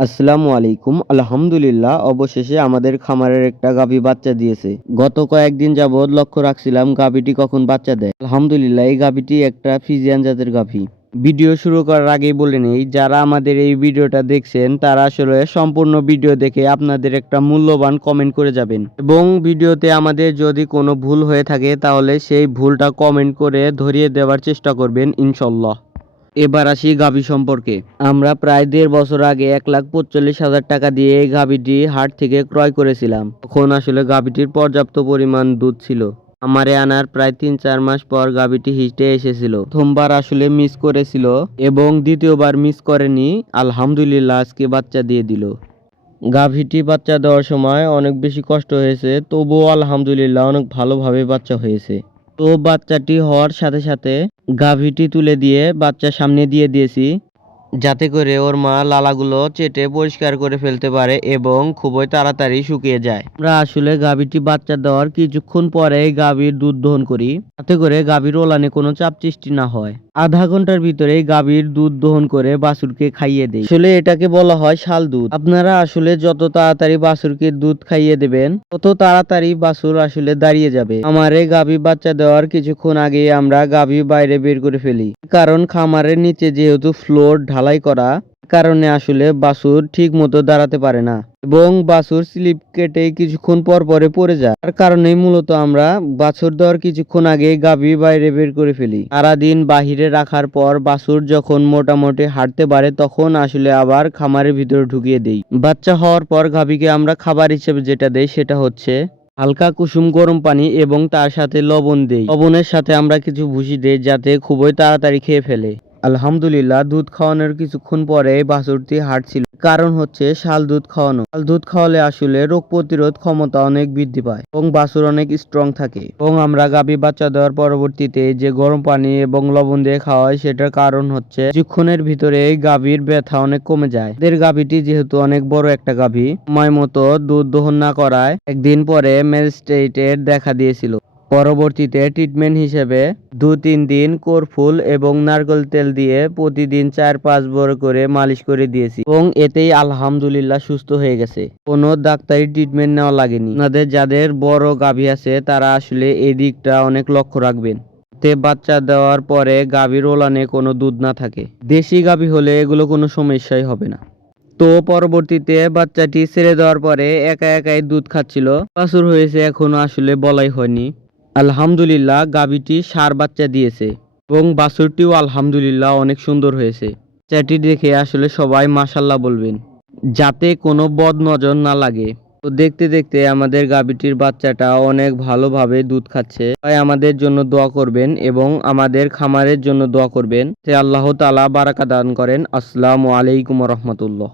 আসসালামু আলাইকুম। আলহামদুলিল্লাহ, অবশেষে আমাদের খামারের একটা গাভী বাচ্চা দিয়েছে। গত কয়েকদিন যাবৎ লক্ষ্য রাখছিলাম, গাভীটি কখন বাচ্চা দেয়। আলহামদুলিল্লাহ, এই গাভীটি একটা ফিজিয়ান জাতের গাভী। ভিডিও শুরু করার আগেই বলে নেই, যারা আমাদের এই ভিডিওটা দেখছেন, তারা আসলে সম্পূর্ণ ভিডিও দেখে আপনাদের একটা মূল্যবান কমেন্ট করে যাবেন। এবং ভিডিওতে আমাদের যদি কোনো ভুল হয়ে থাকে, তাহলে সেই ভুলটা কমেন্ট করে ধরিয়ে দেওয়ার চেষ্টা করবেন, ইনশাল্লাহ। এবার আসি গাভী সম্পর্কে। আমরা প্রায় দেড় বছর আগে এক লাখ পঁচল্লিশ হাজার টাকা দিয়ে এই গাভীটি হাট থেকে ক্রয় করেছিলাম। তখন আসলে গাভীটির পর্যাপ্ত পরিমাণ দুধ ছিল। আমারে আনার প্রায় তিন চার মাস পর গাভীটি হিটে এসেছিল। প্রথমবার আসলে মিস করেছিল এবং দ্বিতীয়বার মিস করেনি। আলহামদুলিল্লাহ, আজকে বাচ্চা দিয়ে দিল। গাভীটি বাচ্চা দেওয়ার সময় অনেক বেশি কষ্ট হয়েছে, তবুও আলহামদুলিল্লাহ অনেক ভালোভাবে বাচ্চা হয়েছে। তো বাচ্চাটি হওয়ার সাথে সাথে গাভীটি তুলে দিয়ে বাচ্চা সামনে দিয়ে দিয়েছি। যাতে করে ওর মা লালাগুলো চেটে পরিষ্কার করে ফেলতে পারে এবং খুবই তাড়াতাড়ি শুকিয়ে যায়। আমরা আসলে গাভীটি বাচ্চা দেওয়ার কিছুক্ষণ পরে গাভীর দুধ দহন করি। যাতে করে গাভীর ওলানে কোনো চাপ সৃষ্টি না হয়। আধা ঘণ্টার ভিতরে গাভীর দুধ দহন করে বাছুরকে খাইয়ে দেয়। আসলে এটাকে বলা হয় শাল দুধ। আপনারা আসলে যত তাড়াতাড়ি বাছুরকে দুধ খাইয়ে দেবেন, তত তাড়াতাড়ি বাছুর আসলে দাঁড়িয়ে যাবে। আমারে গাভী বাচ্চা দেওয়ার কিছুক্ষণ আগে আমরা গাভী বাইরে বের করে ফেলি। কারণ খামারের নিচে যেহেতু ফ্লোর ঢালাই করা কারণে আসলে বাসুর ঠিক মতো দাঁড়াতে পারে না এবং বাছুর স্লিপ কেটে কিছুক্ষণ পর পরে পড়ে যায়। তার কারণেই মূলত আমরা বাছুর দেওয়ার কিছুক্ষণ আগে গাভী বাইরে বের করে ফেলি। সারাদিন বাহিরে রাখার পর বাছুর যখন মোটামুটি হাঁটতে পারে তখন আসলে আবার খামারের ভিতরে ঢুকিয়ে দেই। বাচ্চা হওয়ার পর গাভীকে আমরা খাবার হিসেবে যেটা দেই সেটা হচ্ছে হালকা কুসুম গরম পানি এবং তার সাথে লবণ দেই। লবণের সাথে আমরা কিছু ভুসি দেই যাতে খুবই তাড়াতাড়ি খেয়ে ফেলে। আলহামদুলিল্লাহ, দুধ খাওয়ানোর কিছুক্ষণ পরে বাছুরটি হাঁটছিল। কারণ হচ্ছে, শাল দুধ খাওয়ানো। শাল দুধ খাওয়ালে আসলে রোগ প্রতিরোধ ক্ষমতা অনেক বৃদ্ধি পায় এবং বাছুর অনেক স্ট্রং থাকে। এবং আমরা গাভী বাচ্চা দেওয়ার পরবর্তীতে যে গরম পানি এবং লবণ দিয়ে খাওয়াই, সেটার কারণ হচ্ছে কিছুক্ষণের ভিতরে গাভীর ব্যথা অনেক কমে যায়। এদের গাভীটি যেহেতু অনেক বড় একটা গাভী, সময় মতো দুধ দহন না করায় একদিন পরে ম্যাজিস্ট্রেটের দেখা দিয়েছিল। পরবর্তীতে ট্রিটমেন্ট হিসেবে দু তিন দিন কোরফুল এবং নারকেল তেল দিয়ে প্রতিদিন চার পাঁচ বার করে মালিশ করে দিয়েছি এবং এতেই আলহামদুলিল্লাহ সুস্থ হয়ে গেছে। কোনো ডাক্তারি ট্রিটমেন্ট নেওয়া লাগেনি। আপনাদের যাদের বড় গাভী আছে, তারা আসলে এই দিকটা অনেক লক্ষ্য রাখবেন। তে বাচ্চা দেওয়ার পরে গাভীর ওলানে কোনো দুধ না থাকে। দেশি গাভী হলে এগুলো কোনো সমস্যাই হবে না। তো পরবর্তীতে বাচ্চাটি ছেড়ে দেওয়ার পরে একা একাই দুধ খাচ্ছিল। বাছুর হয়েছে এখনও আসলে বলাই হয়নি। আলহামদুলিল্লাহ, গাভীটি সার বাচ্চা দিয়েছে এবং বাছুরটিও আলহামদুলিল্লাহ অনেক সুন্দর হয়েছে। বাচ্চাটি দেখে আসলে সবাই মাসাল্লাহ বলবেন, যাতে কোনো বদ নজর না লাগে। তো দেখতে দেখতে আমাদের গাভীটির বাচ্চাটা অনেক ভালোভাবে দুধ খাচ্ছে। তাই আমাদের জন্য দোয়া করবেন এবং আমাদের খামারের জন্য দোয়া করবেন। সে আল্লাহ তালা বারাকা দান করেন। আসসালামু আলাইকুম রহমতুল্লাহ।